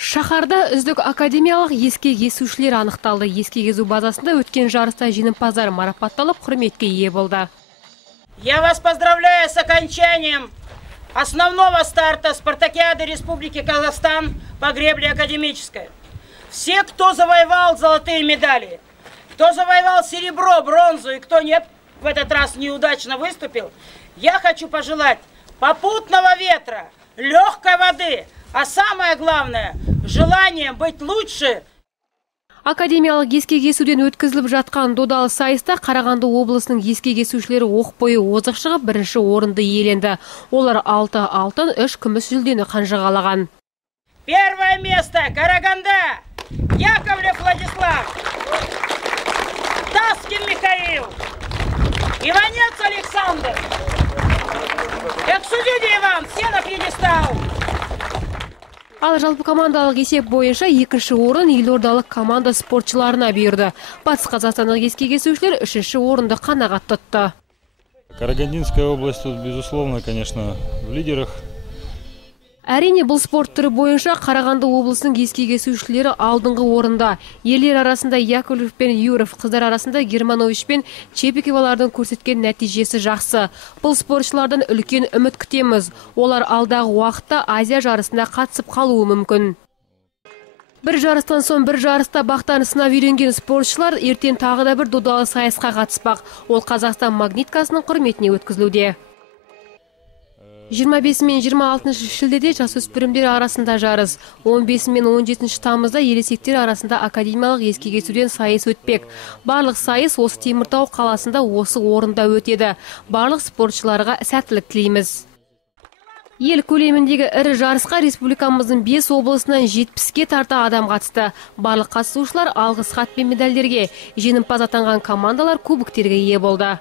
Шаһарда үздік академиялық ескек есушілер анықталды. Ескек есу базасында өткен жарыста жеңімпаздар марапатталып, құрметке ие болды. Я вас поздравляю с окончанием основного старта Спартакиады Республики Казахстан по гребле академической. Все, кто завоевал золотые медали, кто завоевал серебро, бронзу и кто нет, в этот раз неудачно выступил, я хочу пожелать попутного ветра, легкой воды, а самое главное – желание быть лучше. Академиялық ескек есуден өткізіліп жатқан додалы сайыста Қарағанды облысының ескек есушілері оқ бойы озық шығып, бірінші орынды иеленді. Олар 6 алтын, 3 күміс жүлдені қанжығалаған. Первое место – Караганда, Яковлев Владислав, Таскин Михаил, Иванец Александр. Как судья Иван, все на пьедестал. Ал жалпы командалық есеп бойынша екінші орын елордалық команда спортшыларына бұйырды. Батыс қазақстандық ескек есушілер 3-ші орынды қанағат тұтты. Карагандинская область тут, безусловно, конечно, в лидерах. Әрине, бұл спорт түрі бойынша Қарағанды облысының ескек есушілері алдыңғы орында. Ерлер арасында Яковлев пен Юров, қыздар арасында Германович пен Чепиковалардың көрсеткен нәтижесі жақсы. Бұл спортшылардан үлкен үміт күтеміз. Олар алдағы уақытта Азия жарысында қатысып қалуы мүмкін. Бір жарыстан соң бір жарыста бақтан сынап үйренген спортшылар ертең тағы да бір додалы сайысқа қатыспақ. Ол Қазақстан магниткасының құрметіне өткізілуде. 25 мен 26 шілдеде жасөспірімдер арасында жарыс, 15 мен 17 тамызда ересектер арасында академиялық ескек есуден сайыс өтпек. Барлық сайыс осы Теміртау қаласында осы орында өтеді. Барлық спортшыларға сәттілік тілейміз. Ел көлеміндегі ірі жарысқа республикамыздың 5 облысынан 70-ке тарта адам қатысты. Барлық қатысушылар алғыс хат пен медальдерге, жеңімпаз атанған командалар кубоктерге ие болды.